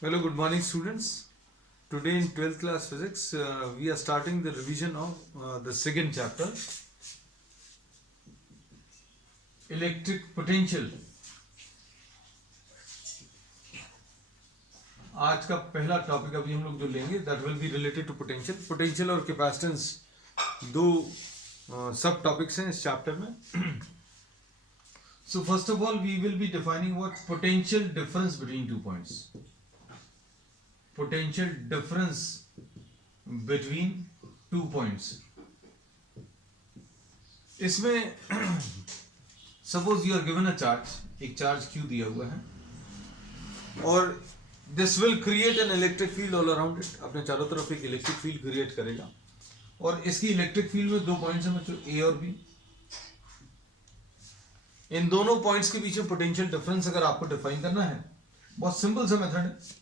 Hello, good morning, students. Today in 12th class physics, we are starting the revision of the second chapter, electric potential. आज का पहला topic अभी हम लोग जो लेंगे that will be related to potential. Potential और capacitance दो सब टॉपिक्स हैं इस चैप्टर में. So first of all, we will be defining what potential difference between 2 points. Potential difference between 2 points. इसमें suppose you are given a charge, एक charge Q दिया हुआ है और this will create an electric field all around it. अपने चारों तरफ एक इलेक्ट्रिक फील्ड क्रिएट करेगा और इसकी इलेक्ट्रिक फील्ड में 2 पॉइंट्स हैं बच्चों, A और B. इन दोनों पॉइंट्स के बीच में पोटेंशियल डिफरेंस अगर आपको डिफाइन करना है, बहुत सिंपल सा मेथड है.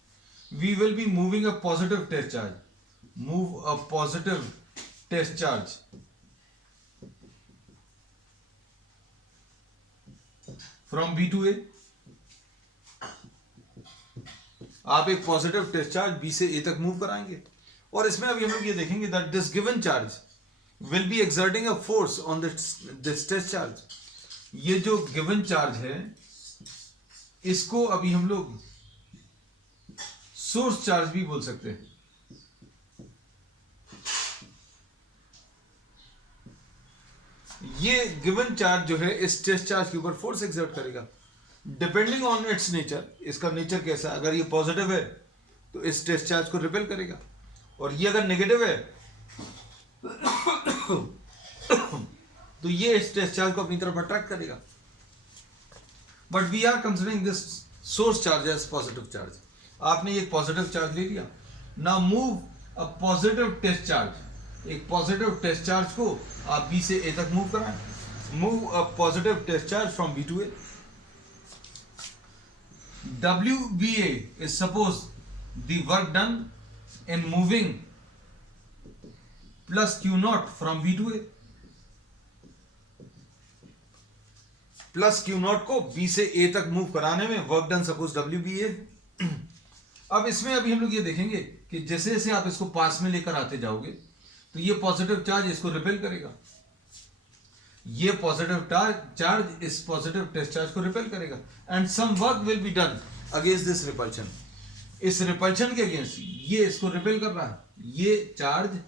We will be moving a positive test charge. Move a positive test charge from B to A. आप एक पॉजिटिव टेस्ट चार्ज B से A तक मूव कराएंगे और इसमें अभी हम लोग ये देखेंगे that this given charge will be exerting a force on this test charge. ये जो गिवन चार्ज है इसको अभी हम लोग सोर्स चार्ज भी बोल सकते हैं. ये गिवन चार्ज जो है इस टेस्ट चार्ज के ऊपर फोर्स एक्सर्ट करेगा डिपेंडिंग ऑन इट्स नेचर. इसका नेचर कैसा, अगर ये पॉजिटिव है तो इस टेस्ट चार्ज को रिपेल करेगा और ये अगर नेगेटिव है तो ये इस टेस्ट चार्ज को अपनी तरफ अट्रैक्ट करेगा. But we are considering this source charge as positive charge. आपने एक पॉजिटिव चार्ज ले लिया. Now move a positive test charge. एक पॉजिटिव टेस्ट चार्ज को आप बी से ए तक मूव कराएं. Move a positive test charge from B to A. WBA is suppose the work done in moving plus Q naught from B to A. Plus Q naught को B से A तक move कराने में work done suppose WBA. अब इसमें अभी हम लोग ये देखेंगे कि जैसे जैसे आप इसको पास में लेकर आते जाओगे तो ये पॉजिटिव चार्ज इसको रिपेल करेगा, ये पॉजिटिव चार्ज इस पॉजिटिव टेस्ट चार्ज को रिपेल करेगा and some work will be done against this repulsion. इस रिपल्शन के अगेंस्ट ये इसको रिपेल कर रहा है, ये चार्ज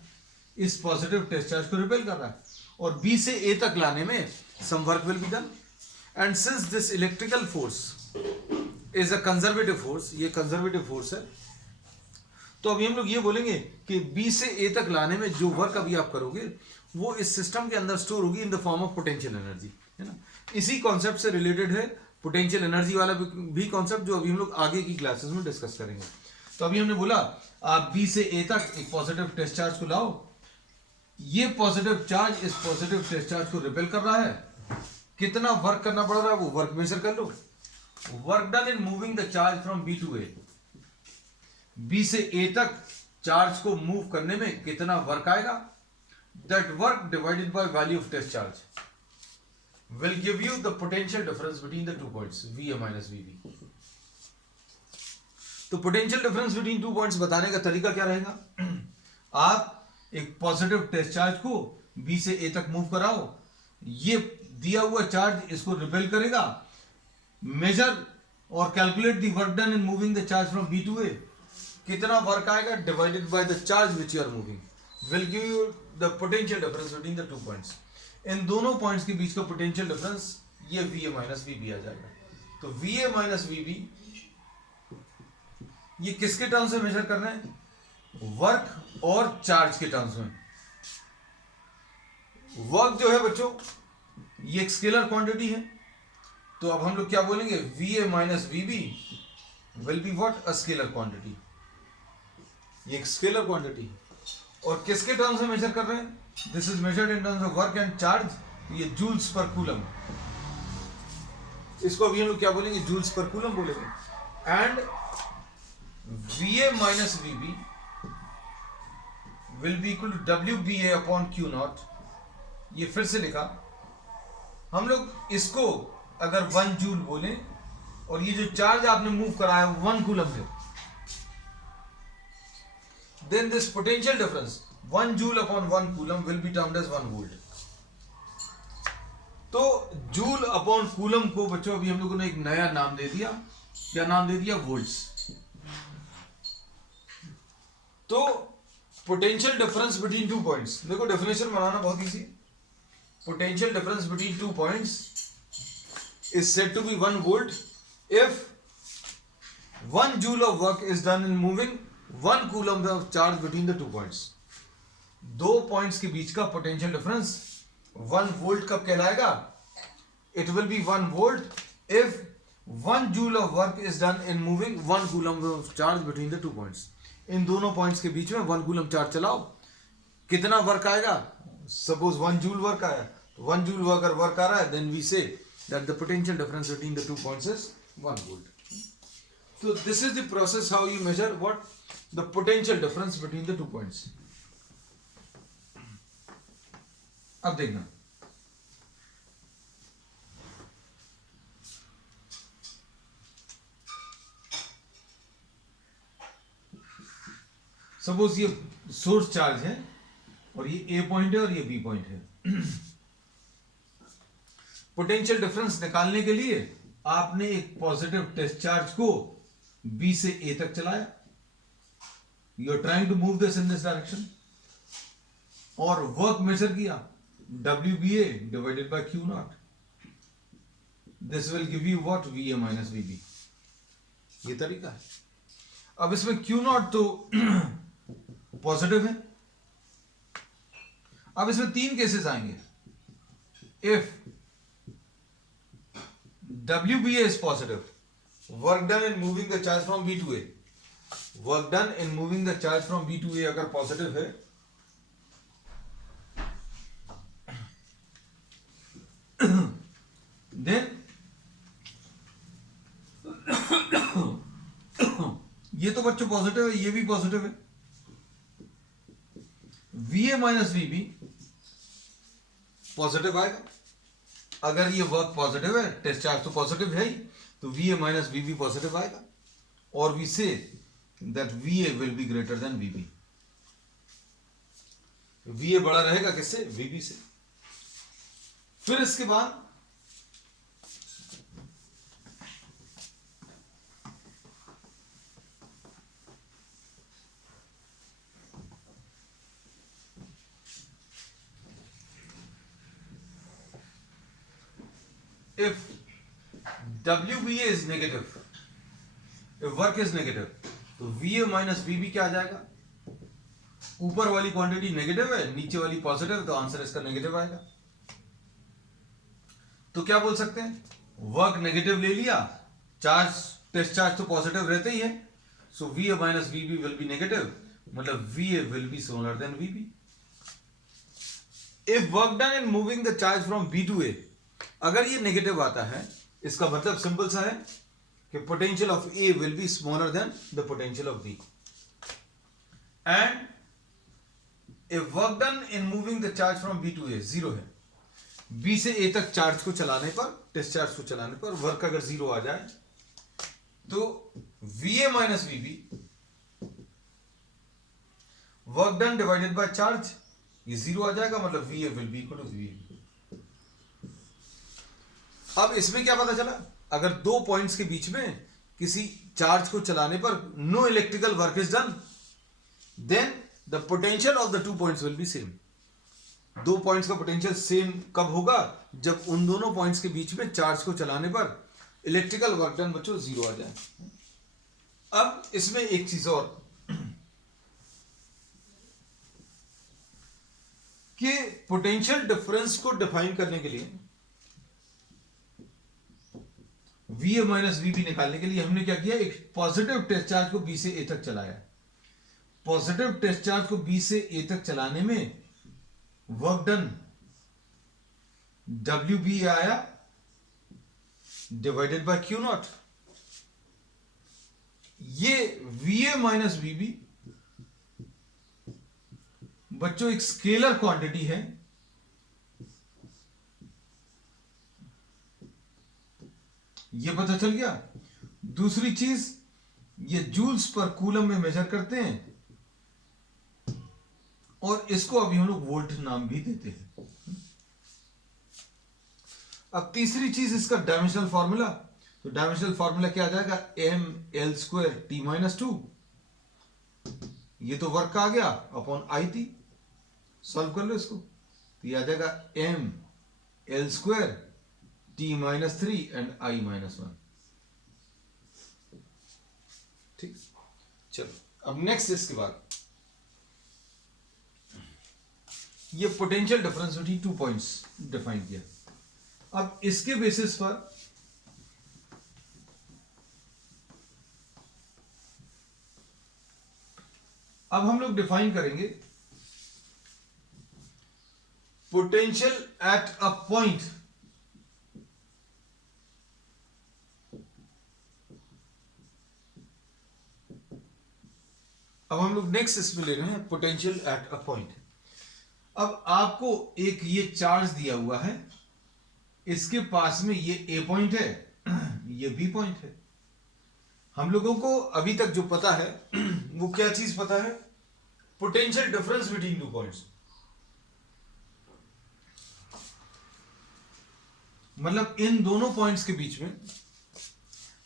इस पॉजिटिव टेस्ट चार्ज को रिपेल कर रहा है और B से A तक लाने में some work will be done. And since this electrical force is a conservative force, ये कंजर्वेटिव फोर्स है, तो अभी हम लोग ये बोलेंगे कि B से A तक लाने में जो वर्क अभी आप करोगे वो इस सिस्टम के अंदर स्टोर होगी in the form of potential energy, है ना. इसी कॉन्सेप्ट से रिलेटेड है पोटेंशियल एनर्जी वाला भी कॉन्सेप्ट जो अभी हम लोग आगे की क्लासेस में डिस्कस करेंगे. तो अभी हमने बोला आप B से A तक एक पॉजिटिव टेस्ट चार्ज को लाओ, ये पॉजिटिव चार्ज इस पॉजिटिव टेस्ट चार्ज को रिपेल कर रहा है. कितना वर्क करना पड़ रहा है वो वर्क मेजर कर लो. Work done in moving the charge from B to A. B से A तक चार्ज को मूव करने में कितना वर्क आएगा, that work divided by value of test charge will give you the potential difference between the 2 points VA minus VB. तो potential difference between 2 points बताने का तरीका क्या रहेगा, आप एक पॉजिटिव टेस्ट चार्ज को B से A तक मूव कराओ, ये दिया हुआ चार्ज इसको रिपेल करेगा, मेजर और calculate the work done in moving the charge from B to A. कितना वर्क आएगा divided by the charge which you are moving will give you the potential difference between the 2 points. इन दोनों points के बीच का potential difference ये VA minus VB आ जाएगा. तो VA minus VB ये किसके टर्म्स में मेजर करना है, वर्क और चार्ज के टर्म्स में. वर्क जो है बच्चों ये एक स्केलर क्वांटिटी है, तो अब हम लोग क्या बोलेंगे, VA minus VB will be what, a scalar quantity. ये एक स्केलर क्वांटिटी है और किसके टर्म्स में मेजर कर रहे हैं, this is measured in terms of work and charge. ये जूल्स पर कूलम, इसको अभी हम लोग क्या बोलेंगे, जूल्स पर कूलम बोलेंगे. And VA minus VB will be equal to WBA upon Q naught. ये फिर से लिखा हम लोग, इसको अगर 1 जूल बोले और ये जो चार्ज आपने मूव कराया 1 कूलम से, then this potential difference 1 joule upon 1 coulomb will be termed as 1 volt. तो जूल अपॉन कूलम को बच्चों अभी हम लोगों ने एक नया नाम दे दिया. क्या नाम दे दिया? वोल्ट्स. तो पोटेंशियल डिफरेंस बिटवीन 2 पॉइंट्स, देखो डेफिनेशन बनाना बहुत easy. Potential difference between 2 points is said to be 1 volt if 1 joule of work is done in moving 1 coulomb of charge between the 2 points. दो पॉइंट्स के बीच का potential difference 1 volt कब कहलाएगा? It will be 1 volt if 1 joule of work is done in moving 1 coulomb of charge between the 2 points. इन दोनों points के बीच में 1 कूलम चार्ज चलाओ, कितना वर्क आएगा? सपोज 1 जूल वर्क आया, 1 जूल अगर वर्क आ रहा है, देन वी से that the potential difference between the 2 points is 1 volt. So this is the process how you measure what? The potential difference between the 2 points. अब देखना, suppose ये source charge है और ये ए पॉइंट है और ये बी पॉइंट है. पोटेंशियल डिफरेंस निकालने के लिए आपने एक पॉजिटिव टेस्ट चार्ज को बी से ए तक चलाया. You are trying to move this in this direction और वर्क मेजर किया, WBA divided by Q naught. This will give you what? VA minus VB. ये तरीका है. अब इसमें Q नॉट तो पॉजिटिव है. अब इसमें 3 केसेस आएंगे. If WBA is positive, work done in moving the charge from B to A. Work done in moving the charge from B to A अगर positive है, then ये तो बच्चों पॉजिटिव है, ये भी पॉजिटिव है. VA माइनस VB पॉजिटिव आएगा. अगर ये वर्क पॉजिटिव है, टेस्ट चार्ज तो पॉजिटिव है ही, तो VA माइनस VB पॉजिटिव आएगा. और we say that VA will be greater than VB. VA बड़ा रहेगा किससे? VB से. फिर इसके बाद if WBA is negative, if work is negative, तो VA माइनस VB क्या आ जाएगा? ऊपर वाली क्वांटिटी नेगेटिव है, नीचे वाली पॉजिटिव, तो आंसर इसका नेगेटिव आएगा. तो क्या बोल सकते हैं? वर्क नेगेटिव ले लिया, चार्ज टेस्ट चार्ज तो पॉजिटिव रहते ही है, सो VA minus VB will B negative, मतलब VA will be smaller than VB. If work done in moving the charge from B to A, अगर ये नेगेटिव आता है, इसका मतलब सिंपल सा है कि potential of A will be smaller than the potential of B. And if work done in moving the charge from B to A zero है, B से A तक चार्ज को चलाने पर, टेस्ट चार्ज को चलाने पर वर्क अगर जीरो आ जाए, तो VA minus VB work done divided by charge, ये जीरो आ जाएगा, मतलब VA will be equal to VB. अब इसमें क्या पता चला? अगर दो पॉइंट्स के बीच में किसी चार्ज को चलाने पर no electrical work is done, then the potential of the 2 points will be same. दो पॉइंट्स का पोटेंशियल सेम कब होगा? जब उन दोनों पॉइंट्स के बीच में चार्ज को चलाने पर इलेक्ट्रिकल वर्क डन बच्चों जीरो आ जाए. अब इसमें एक चीज और कि पोटेंशियल डिफरेंस को डिफाइन करने के लिए, VA माइनस VB निकालने के लिए हमने क्या किया? एक पॉजिटिव टेस्ट चार्ज को B से A तक चलाया. पॉजिटिव टेस्ट चार्ज को B से A तक चलाने में वर्क डन WB आया डिवाइडेड बाय Q नॉट. ये VA माइनस VB बच्चों एक स्केलर क्वांटिटी है. ये पता चल गया. दूसरी चीज, ये जूल्स पर कूलम में मेजर करते हैं, और इसको अभी हम लोग वोल्ट नाम भी देते हैं। अब तीसरी चीज इसका डायमेंशनल फॉर्मूला, तो डायमेंशनल फॉर्मूला क्या आ जाएगा, M L square T minus two, ये तो वर्क का आ गया अपॉन आई टी, सॉल्व कर लो इसको, तो ये आ जाएगा M L square T minus three and I minus one. ठीक, चलो अब नेक्स्ट इसके बाद ये potential difference between 2 points define किया। अब इसके बेसिस पर अब हम लोग डिफाइन करेंगे पोटेंशियल एट अ पॉइंट अब हम लोग नेक्स्ट इसमें ले रहे हैं पोटेंशियल एट अ पॉइंट। अब आपको एक ये चार्ज दिया हुआ है, इसके पास में ये ए पॉइंट है, ये बी पॉइंट है। हम लोगों को अभी तक जो पता है वो क्या चीज पता है, पोटेंशियल डिफरेंस बिटवीन 2 पॉइंट्स। मतलब इन दोनों पॉइंट्स के बीच में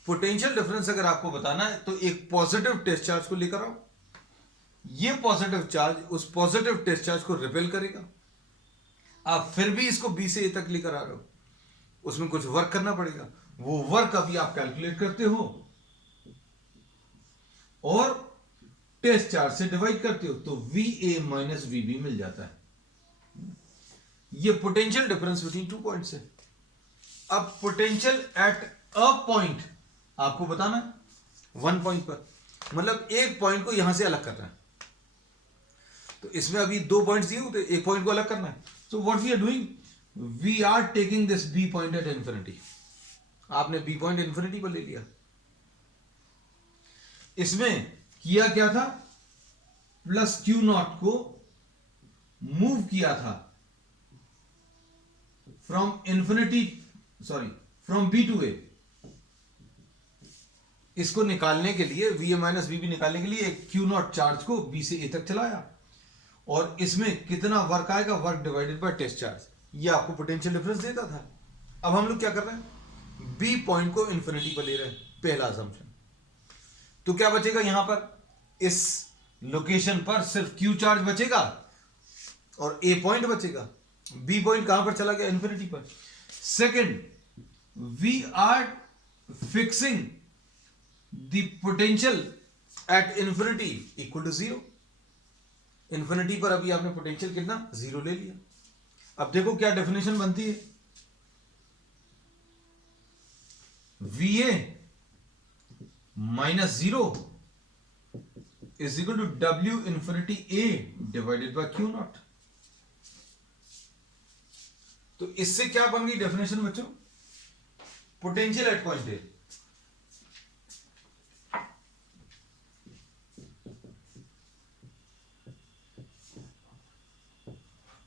पोटेंशियल डिफरेंस अगर आपको बताना है तो एक पॉजिटिव टेस्ट चार्ज को लेकर आओ, ये पॉजिटिव चार्ज उस पॉजिटिव टेस्ट चार्ज को रिपेल करेगा। आप फिर भी इसको बी से ए तक लेकर आ रहे हो, उसमें कुछ वर्क करना पड़ेगा, वो वर्क अभी आप कैलकुलेट करते हो और टेस्ट चार्ज से डिवाइड करते हो, तो V A minus V B मिल जाता है। ये पोटेंशियल डिफरेंस बिटवीन 2 पॉइंट्स है। अब पोटेंशियल एट अ पॉइंट आपको बताना है 1 पॉइंट पर, मतलब एक पॉइंट को यहां से अलग करना है। तो इसमें अभी 2 पॉइंट्स दिए होते, एक पॉइंट को अलग करना है। So what we are doing, we are taking this B point at infinity. आपने बी पॉइंट इंफिनिटी पर ले लिया। इसमें किया क्या था, प्लस क्यू नॉट को मूव किया था from infinity, sorry from B to A. इसको निकालने के लिए V A minus V B निकालने के लिए क्यू नॉट चार्ज को बी से ए तक चलाया, और इसमें कितना वर्क आएगा, work divided bye test charge, ये आपको पोटेंशियल डिफरेंस देता था। अब हम लोग क्या कर रहे हैं, बी पॉइंट को इंफिनिटी पर ले रहे हैं, पहला असम्पशन। तो क्या बचेगा यहां पर, इस लोकेशन पर सिर्फ क्यू चार्ज बचेगा और ए पॉइंट बचेगा। बी पॉइंट कहां पर चला गया, इंफिनिटी पर। Second, we are fixing the potential at infinity equal to 0। Infinity पर अभी आपने पोटेंशियल कितना, 0 ले लिया। अब देखो क्या डेफिनेशन बनती है, V A minus 0 is equal to W infinity A divided by Q naught. तो इससे क्या बन गई डेफिनेशन बच्चों, पोटेंशियल एट पॉइंट ए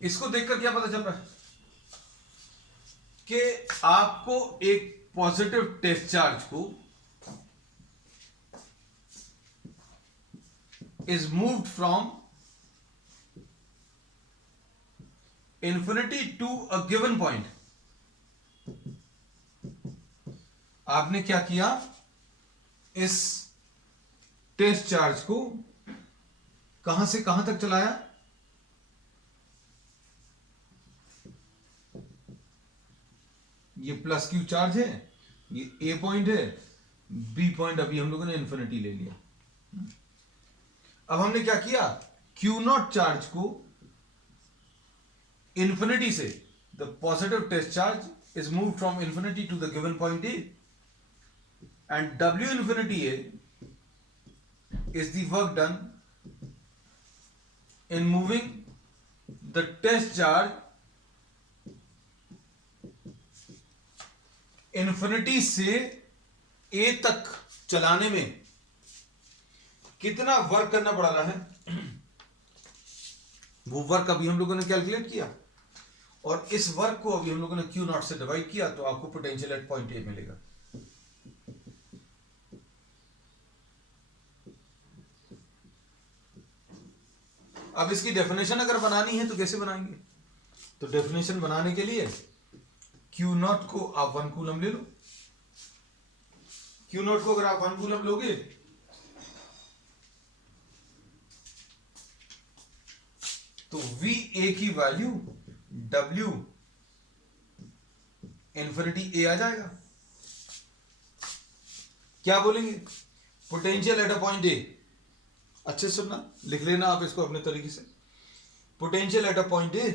इसको देखकर क्या पता चल रहा है कि आपको एक पॉजिटिव टेस्ट चार्ज को is moved from infinity to a given point। आपने क्या किया, इस टेस्ट चार्ज को कहां से कहां तक चलाया, ये प्लस क्यू चार्ज है, ये ए पॉइंट है, बी पॉइंट अभी हम लोगों ने इंफिनिटी ले लिया। अब हमने क्या किया, क्यू नॉट चार्ज को इंफिनिटी से, the positive test charge is move from infinity to the given point A, and W infinity A is the work done in moving the test charge infinity से A तक चलाने में कितना work करना पड़ रहा है, वो वर्क अभी हम लोगों ने कैलकुलेट किया, और इस वर्क को अभी हम लोगों ने क्यू नॉट से डिवाइड किया, तो आपको पोटेंशियल एट पॉइंट ए मिलेगा। अब इसकी डेफिनेशन अगर बनानी है तो कैसे बनाएंगे? तो डेफिनेशन बनाने के लिए क्यू नॉट को आप 1 कूलम ले लो। क्यू नॉट को अगर आप 1 कूलम लोगे तो वी ए की वैल्यू डब्ल्यू इन्फिनिटी ए आ जाएगा। क्या बोलेंगे? Potential at a point A, अच्छे सुनना, लिख लेना आप इसको अपने तरीके से। Potential at a point A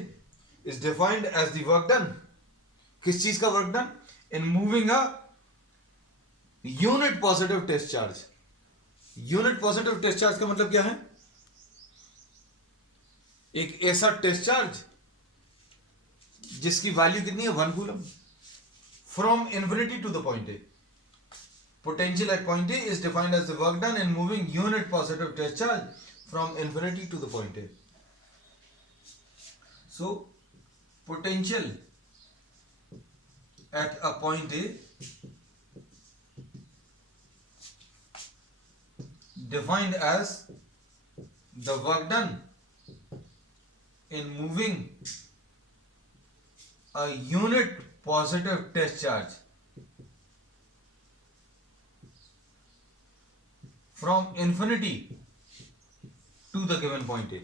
is defined as the work done, किस चीज का work done? In moving a unit positive test charge. Unit positive test charge का मतलब क्या है? एक ऐसा टेस्ट चार्ज जिसकी वैल्यू कितनी है? 1 coulomb, from infinity to the point A. Potential at point A is defined as the work done in moving unit positive test charge from infinity to the point A. So, potential at a point A defined as the work done in moving a unit positive test charge from infinity to the given point A.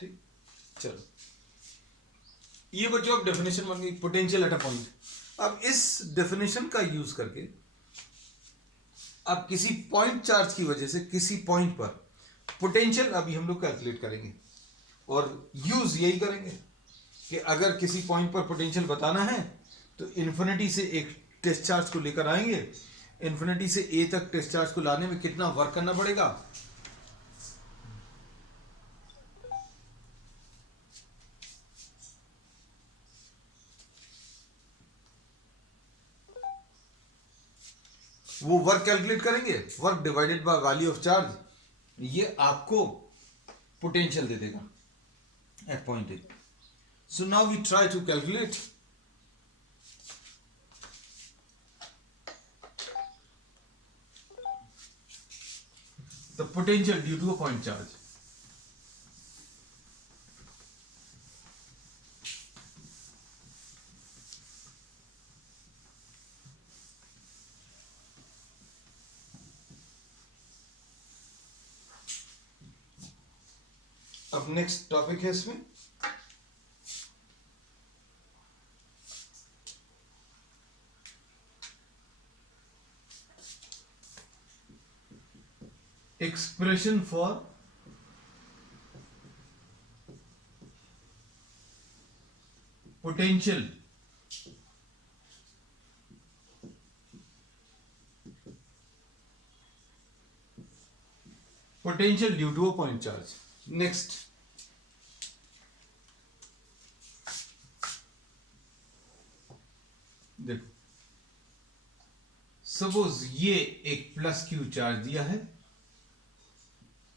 ठीक, चलो ये बच्चों अब definition बन गई potential at a point. अब इस definition का यूज करके अब किसी पॉइंट चार्ज की वजह से किसी पॉइंट पर पोटेंशियल अभी हम लोग कैलकुलेट करेंगे और यूज यही करेंगे कि अगर किसी पॉइंट पर पोटेंशियल बताना है तो इन्फिनिटी से एक टेस्ट चार्ज को लेकर आएंगे, इन्फिनिटी से ए तक टेस्ट चार्ज को लाने में कितना वर्क करना पड़ेगा, वो वर्क कैलकुलेट करेंगे। Work divided by value of charge, ये आपको पोटेंशियल दे देगा at point A. So now we try to calculate the potential due to a point charge. अब नेक्स्ट टॉपिक है इसमें expression for potential due to a point charge. Next, देखो suppose ये एक प्लस क्यू चार्ज दिया है,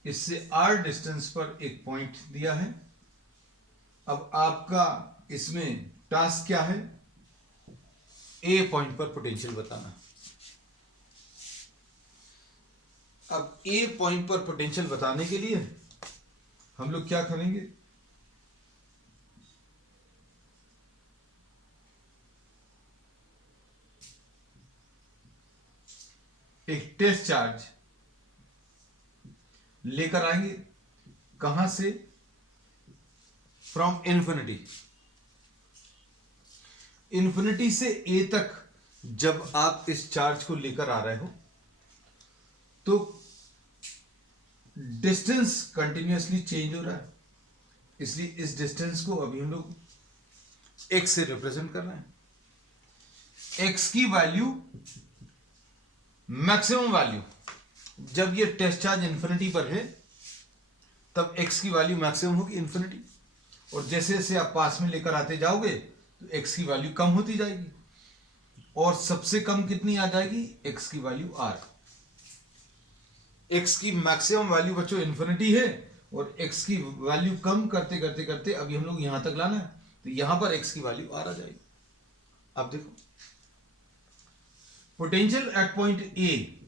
इससे r distance पर एक पॉइंट दिया है। अब आपका इसमें टास्क क्या है? ए पॉइंट पर पोटेंशियल बताना। अब ए पॉइंट पर पोटेंशियल बताने के लिए हम लोग क्या करेंगे? एक टेस्ट चार्ज लेकर आएंगे, कहां से? From infinity. इन्फिनिटी से ए तक जब आप इस चार्ज को लेकर आ रहे हो तो डिस्टेंस कंटिन्यूअसली चेंज हो रहा है, इसलिए इस डिस्टेंस को अभी हम लोग एक्स से रिप्रेजेंट कर रहे हैं। एक्स की वैल्यू मैक्सिमम वैल्यू, जब ये टेस्ट चार्ज इन्फिनिटी पर है तब x की वैल्यू मैक्सिमम होगी इन्फिनिटी, और जैसे जैसे आप पास में लेकर आते जाओगे तो x की वैल्यू कम होती जाएगी, और सबसे कम कितनी आ जाएगी? x की वैल्यू r। x की मैक्सिमम वैल्यू बच्चों इन्फिनिटी है और x की वैल्यू कम करते करते करते अभी हम लोग यहां तक लाना है, तो यहां पर x की वैल्यू r आ जाएगी। अब देखो पोटेंशियल एट पॉइंट ए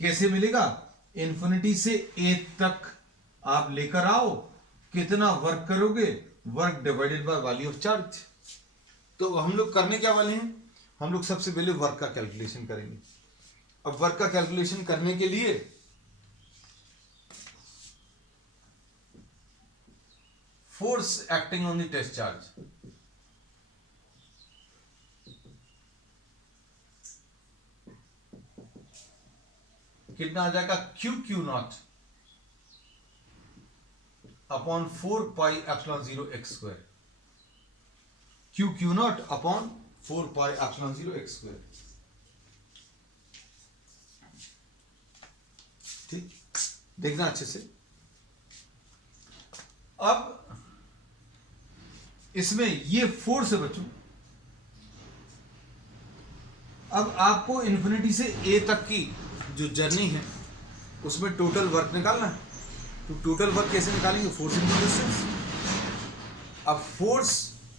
कैसे मिलेगा? इन्फिनिटी से ए तक आप लेकर आओ कितना वर्क करोगे, work divided by value of charge. तो हम लोग करने क्या वाले हैं, हम लोग सबसे पहले वर्क का कैलकुलेशन करेंगे। अब वर्क का कैलकुलेशन करने के लिए force acting on the test charge, कितना आ जाएगा, Q not upon 4 pi epsilon 0 X square, Q not upon 4 pi epsilon 0 X square. ठीक, देखना अच्छे से। अब इसमें ये फोर्स है बच्चों, अब आपको इन्फिनिटी से ए तक की जो जर्नी है उसमें टोटल वर्क निकालना है। तो टोटल वर्क कैसे निकालेंगे, फोर्स इनटू डिस्टेंस। अब फोर्स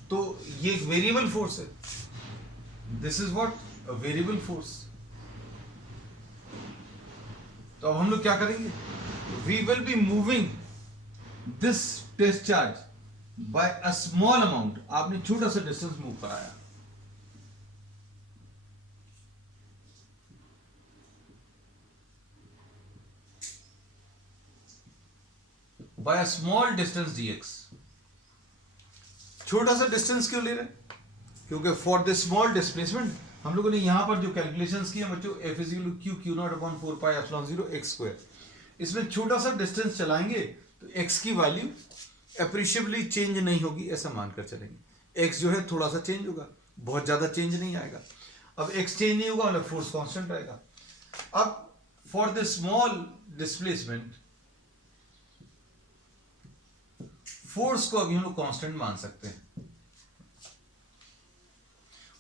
तो ये एक वेरिएबल फोर्स है, this is what a variable force. तो अब हम लोग क्या करेंगे, we will be moving this test charge by a small amount. आपने छोटा सा डिस्टेंस मूव कराया, by a small distance dx। छोटा सा डिस्टेंस क्यों ले रहे हैं, क्योंकि फॉर द स्मॉल डिस्प्लेसमेंट हम लोगों ने यहां पर जो कैलकुलेशंस किए बच्चों, F is equal to Q not upon 4 pi epsilon 0 X square. इसमें छोटा सा डिस्टेंस चलाएंगे तो एक्स की वैल्यू अप्रिशिएबली चेंज नहीं होगी, ऐसा मानकर चलेंगे। एक्स जो है थोड़ा सा चेंज होगा, बहुत ज्यादा चेंज नहीं आएगा। अब एक्स चेंज नहीं होगा मतलब फोर्स कांस्टेंट रहेगा। अब for the small displacement force को अभी हम लोग कांस्टेंट मान सकते हैं।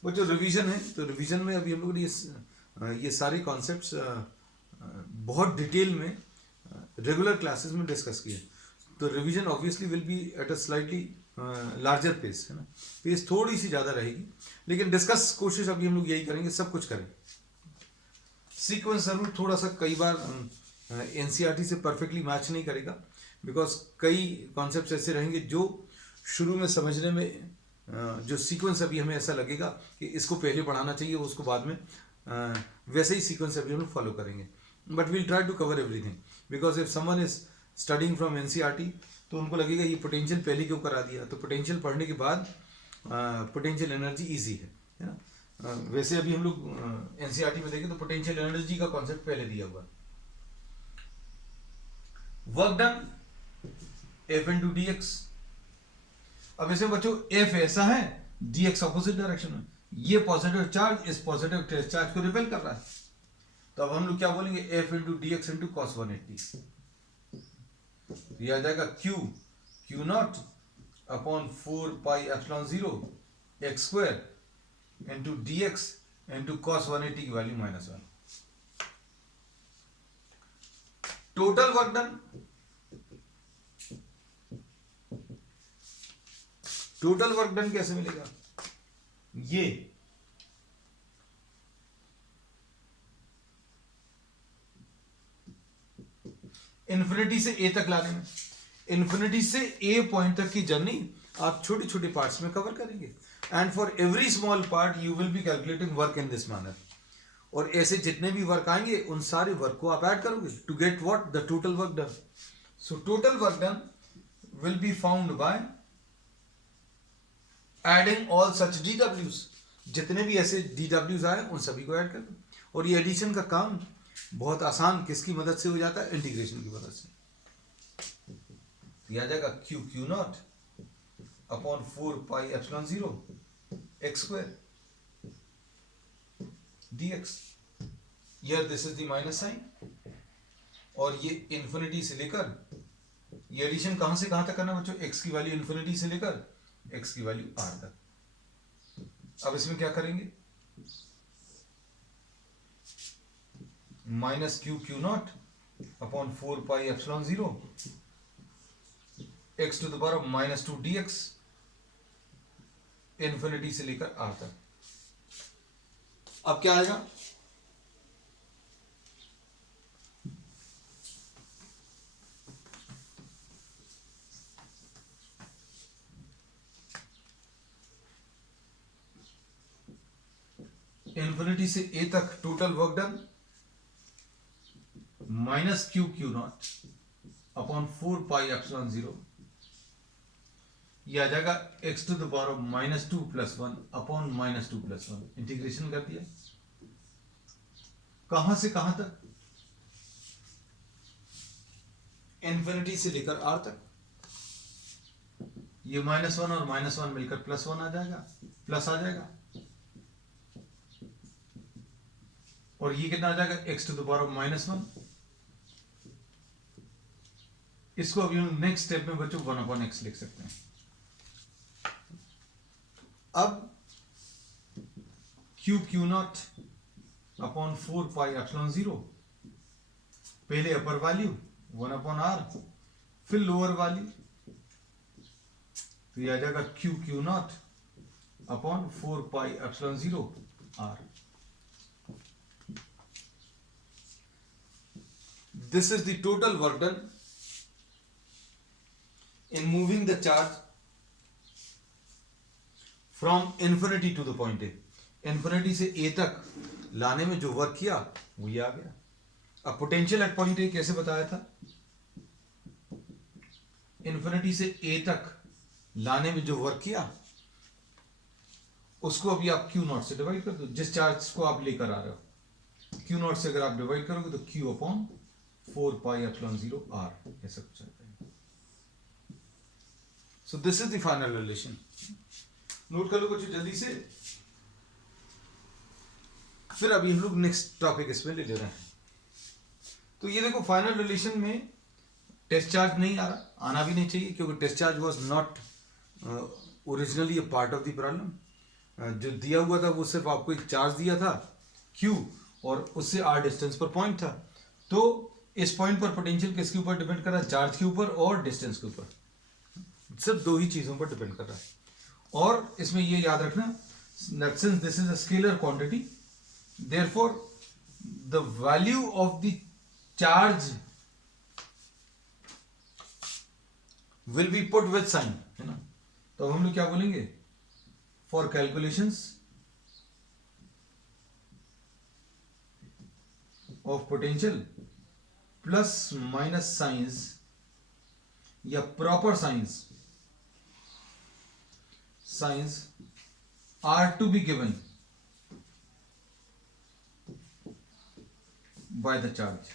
वो जो रिवीजन है, तो रिवीजन में अभी हम लोग ने ये सारे कॉन्सेप्ट्स बहुत डिटेल में रेगुलर क्लासेस में डिस्कस किए। तो revision obviously will be at a slightly larger pace, है ना, पेस थोड़ी सी ज़्यादा रहेगी, लेकिन डिस्कस कोशिश अभी हम लोग यही करेंगे, सब कुछ करें। सीक्वेंस जरूर थोड़ा सा कई बार एनसीईआरटी से परफेक्टली मैच नहीं करेगा, बिकॉज कई कॉन्सेप्ट्स ऐसे रहेंगे जो शुरू में समझने में जो सीक्वेंस अभी हमें ऐसा लगेगा कि इसको पहले पढ़ाना चाहिए, उसको बाद में, वैसे ही सीक्वेंस अभी हम लोग फॉलो करेंगे। But we'll try to cover everything, because if someone is studying from NCERT तो उनको लगेगा ये पोटेंशियल पहले क्यों करा दिया, तो पोटेंशियल पढ़ने के बाद पोटेंशियल एनर्जी ईजी है ना। वैसे अभी हम लोग एनसीईआरटी में देखें तो पोटेंशियल एनर्जी का कॉन्सेप्ट पहले दिया हुआ। Work done F into D x. अब इसमें बच्चों एफ ऐसा है, डी एक्स ऑपोजिट डायरेक्शन में, ये पॉजिटिव चार्ज इस पॉजिटिव टेस्ट चार्ज को रिपेल कर रहा है। तो अब हम लोग क्या बोलेंगे, F into D x into cos 180। यह आ जाएगा Q not upon 4 pi epsilon 0 X square into D x into cos 180 की value -1। Total work done, total work done कैसे मिलेगा, ये इन्फिनिटी से ए तक लाने में, इन्फिनिटी से ए पॉइंट तक की जर्नी आप छोटे छोटे पार्ट्स में कवर करेंगे, and for every small part you will be calculating work in this manner. और ऐसे जितने भी वर्क आएंगे उन सारे वर्क को आप ऐड करोगे to get what, the total work done. So total work done will be found by adding all such DWs। जितने भी ऐसे DWs आए उन सभी को ऐड कर दो। और ये एडिशन का काम बहुत आसान किसकी मदद से हो जाता है, इंटीग्रेशन की मदद से। आ जाएगा Q not upon 4 pi epsilon 0 X square dx। Here this is the minus sign, और ये इन्फिनिटी से लेकर, ये एडिशन कहां से कहां तक करना बच्चों, x की वैल्यू इन्फिनिटी से लेकर x की वैल्यू r तक। अब इसमें क्या करेंगे, minus Q not upon 4 pi epsilon 0 x to the power -2 dx infinity से लेकर r तक। अब क्या आएगा, इन्फिनिटी से ए तक total work done minus Q Q not upon 4 pi epsilon 0, यह आ जाएगा x to the power of -2 + 1 upon -2 + 1। Integration कर दिया कहां से कहां तक, इन्फिनिटी से लेकर r तक। ये -1 और -1 मिलकर +1 आ जाएगा, प्लस आ जाएगा, और ये कितना आ जाएगा x to the power of -1। इसको अभी हम नेक्स्ट स्टेप में बच्चों 1/x लिख सकते हैं। अब Q Q not upon 4 pi epsilon 0, पहले अपर वैल्यू 1/r, फिर लोअर वैल्यू, तो यह आ जाएगा Q Q not upon 4 pi epsilon 0 r। This is the total work done in moving the charge from infinity to the point A। infinity से A तक लाने में जो वर्क किया वो ये आ गया। अब पोटेंशियल एट पॉइंट A कैसे बताया था, इन्फिनिटी से A तक लाने में जो वर्क किया उसको अभी आप Q नॉट से डिवाइड कर दो। जिस चार्ज को आप लेकर आ रहे हो Q नॉट से अगर आप डिवाइड करोगे तो Q upon 4 pi epsilon 0 r ऐसा कुछ आता है। So this is the final relation। Note कर लो कुछ जल्दी से, फिर अभी हम लोग नेक्स्ट टॉपिक इसमें ले रहे हैं। तो ये देखो फाइनल रिलेशन में टेस्ट चार्ज नहीं आ रहा, आना भी नहीं चाहिए, क्योंकि test charge was not originally a part of the problem. जो दिया हुआ था वो सिर्फ आपको एक चार्ज दिया था Q, और उससे r डिस्टेंस पर पॉइंट था। तो इस पॉइंट पर पोटेंशियल किसके ऊपर डिपेंड कर रहा है, चार्ज के ऊपर और डिस्टेंस के ऊपर, सिर्फ दो ही चीजों पर डिपेंड कर रहा है। और इसमें ये याद रखना, since this is a scalar quantity, therefore the value of the charge will be put with sign, है ना। तो हम लोग क्या बोलेंगे, for calculations of potential plus minus signs या proper signs are to be given by the charge,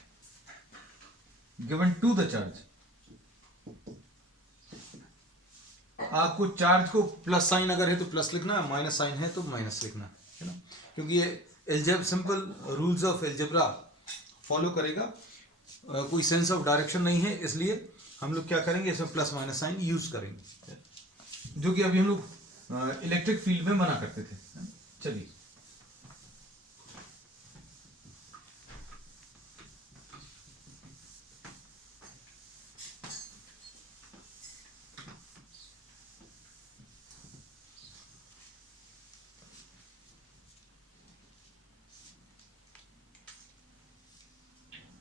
given to the charge। आपको charge को प्लस साइन अगर है तो प्लस लिखना, माइनस साइन है तो माइनस लिखना, है ना, क्योंकि ये simple rules of algebra follow करेगा। कोई सेंस ऑफ डायरेक्शन नहीं है, इसलिए हम लोग क्या करेंगे, इसमें प्लस माइनस साइन यूज करेंगे, जो कि अभी हम लोग इलेक्ट्रिक फील्ड में मना करते थे। चलिए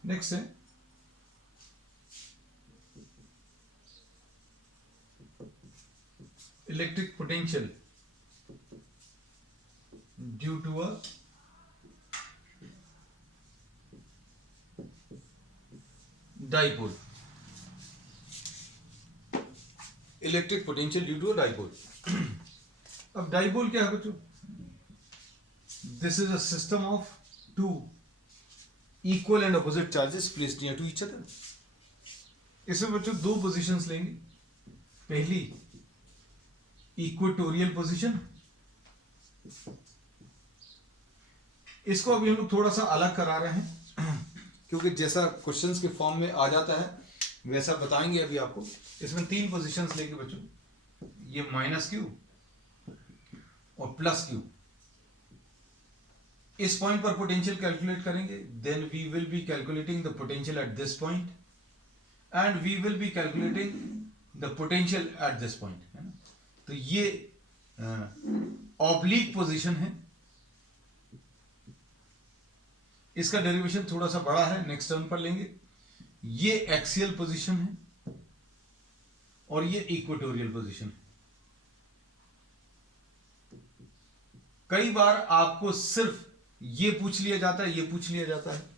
नेक्स्ट है electric potential due to a dipole. Electric potential due to a dipole. अब डाइपोल क्या है बच्चों, this is a system of two equal and opposite charges placed near to each other. इसमें बच्चों दो पोजीशंस लेंगे, पहली इक्वेटोरियल पोजीशन, इसको अभी हम लोग थोड़ा सा अलग करा रहे हैं क्योंकि जैसा क्वेश्चंस के फॉर्म में आ जाता है वैसा बताएंगे अभी आपको। इसमें तीन पोजीशंस लेंगे बच्चों, ये -q और +q। इस पॉइंट पर पोटेंशियल कैलकुलेट करेंगे, then we will be calculating the potential at this point and we will be calculating the potential at this point, है ना। तो ये ऑब्लिक पोजीशन है, इसका डेरिवेशन थोड़ा सा बड़ा है, नेक्स्ट टर्म पर लेंगे। ये एक्सियल पोजीशन है और ये इक्वेटोरियल पोजीशन है। कई बार आपको सिर्फ ये पूछ लिया जाता है, ये पूछ लिया जाता है।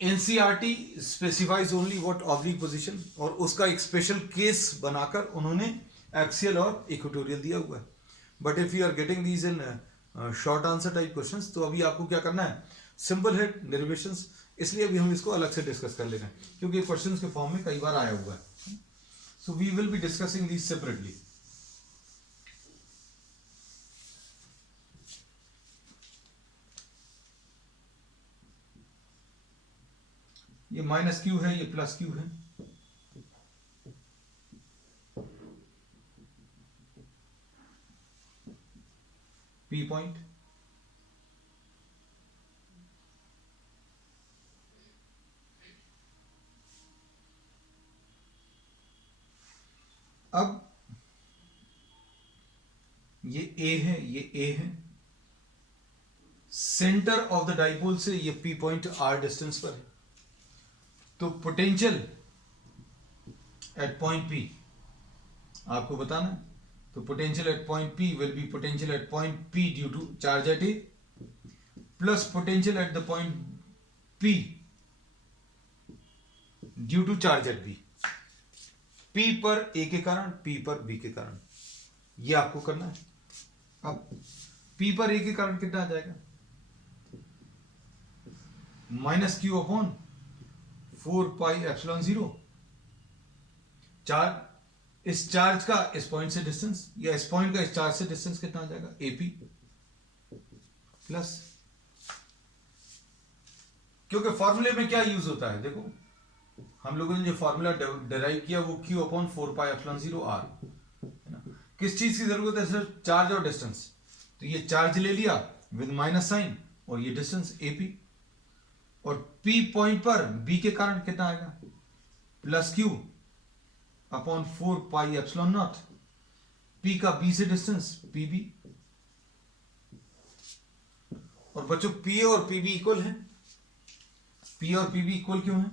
NCERT specifies only what oblique position, और उसका एक स्पेशल केस बनाकर उन्होंने एक्सियल और इक्वेटोरियल दिया हुआ है। But if you are getting these in short answer type questions, तो अभी आपको क्या करना है, सिंपल है डेरिवेशंस, इसलिए अभी हम इसको अलग से डिस्कस कर ले रहे हैं क्योंकि क्वेश्चंस के फॉर्म में कई बार आया हुआ है। So we will be discussing these separately. ये माइनस क्यू है, ये प्लस क्यू है। पी पॉइंट, अब ये ए है, ये ए है, सेंटर ऑफ द डाइपोल से ये पी पॉइंट आर डिस्टेंस पर है, तो पोटेंशियल एट पॉइंट पी आपको बताना है। तो potential at point P will be potential at point P due to charge at A plus potential at the point P due to charge at B. P पर A के कारण, P पर B के कारण, ये आपको करना है। अब पी पर ए के कारण कितना आ जाएगा, माइनस क्यू अपॉन 4πε0। चार्ज, इस चार्ज का इस पॉइंट से डिस्टेंस, या इस पॉइंट का इस चार्ज से डिस्टेंस कितना आ जाएगा, एपी प्लस, क्योंकि फॉर्मूले में क्या यूज होता है, देखो हम लोगों ने जो फॉर्मूला डिराइव किया वो Q अपॉन 4πε0r, किस चीज की जरूरत है, सिर्फ चार्ज और डिस्टेंस। तो ये चार्ज ले लिया विद माइनस साइन और ये डिस्टेंस एपी, और P पॉइंट पर B के कारण कितना आएगा, प्लस Q अपॉन 4πε0, P का B से डिस्टेंस PB, और बच्चों P और PB इक्वल है। P और PB इक्वल क्यों है,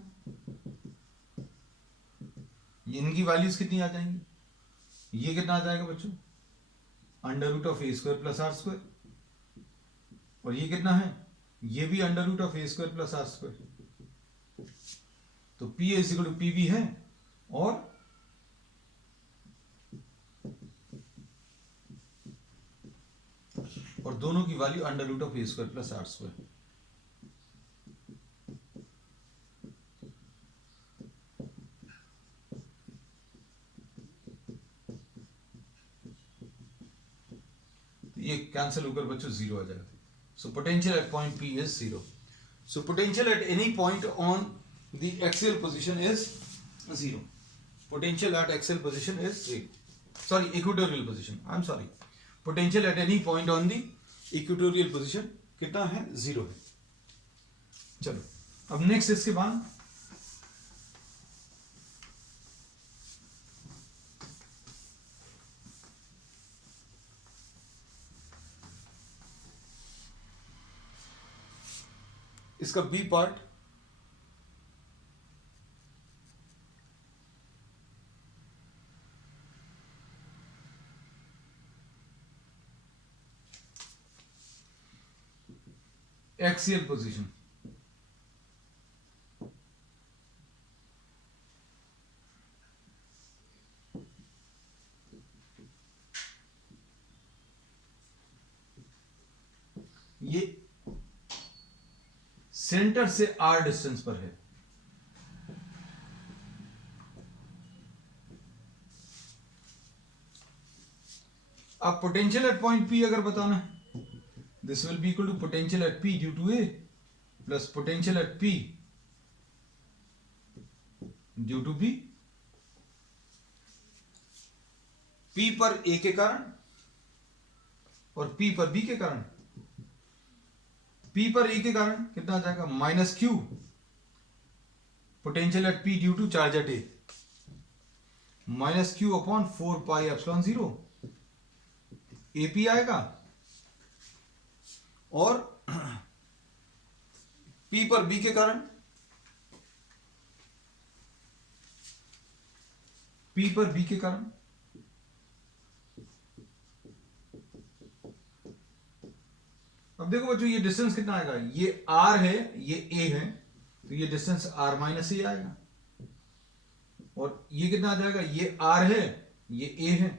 इनकी वैल्यूज कितनी आ जाएंगी, ये कितना आ जाएगा बच्चों, under root of A square plus R square, और ये कितना है, ये भी under root of A square plus R square. तो P is equal to PB है, और दोनों की value under root of A square plus R square. ये कैंसिल होकर बच्चों जीरो आ जाएगा। So potential at point P is zero. So potential at any point on the axial position is zero. Potential at axial position is zero, sorry equatorial position, I am sorry, potential at any point on the equatorial position कितना है, zero है। चलो अब next इसके बाद इसका B part, axial position, ये centre से आर डिस्टेंस पर है। अब पोटेंशियल एट पॉइंट पी अगर बताना है, this will be equal to potential at P due to A plus potential at P due to B. P पर ए के कारण और पी पर बी के कारण, P पर E के कारण कितना आ जाएगा, minus Q potential at P due to charge at A, minus Q upon 4πε0 AP आएगा, और P पर B के कारण, P पर B के कारण अब देखो बच्चों ये डिस्टेंस कितना आएगा, ये r है ये a है, तो ये डिस्टेंस r माइनस ए आएगा, और ये कितना आ जाएगा, ये r है ये a है,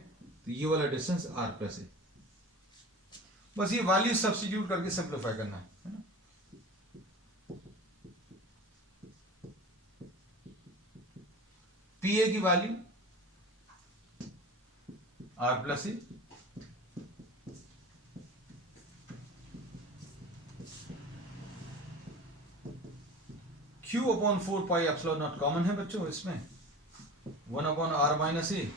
तो ये वाला डिस्टेंस r प्लस ए। बस ये वैल्यू सब्स्टिट्यूट करके सिंप्लीफाई करना है ना। पी ए की value r plus A, Q upon 4 pi epsilon not common है बच्चों, इसमें 1 upon r minus A,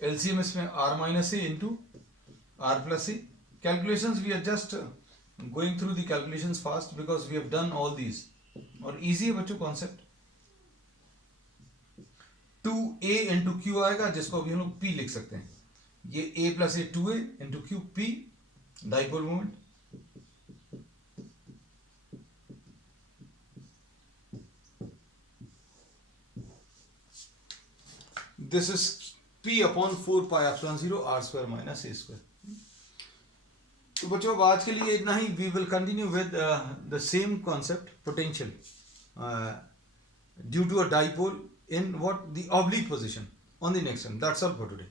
LCM इसमें r minus A into r plus A. Calculations we are just going through the calculations fast because we have done all these, और easy है बच्चों concept. 2a into Q आएगा, जिसको अभी हम लोग p लिख सकते हैं, ये a plus A 2a into Q, p dipole moment, this is p upon 4 pi epsilon 0 r square minus a square. तो बच्चों अब आज के लिए इतना ही। We will continue with the same concept potential due to a dipole in what the oblique position on the next one. That's all for today.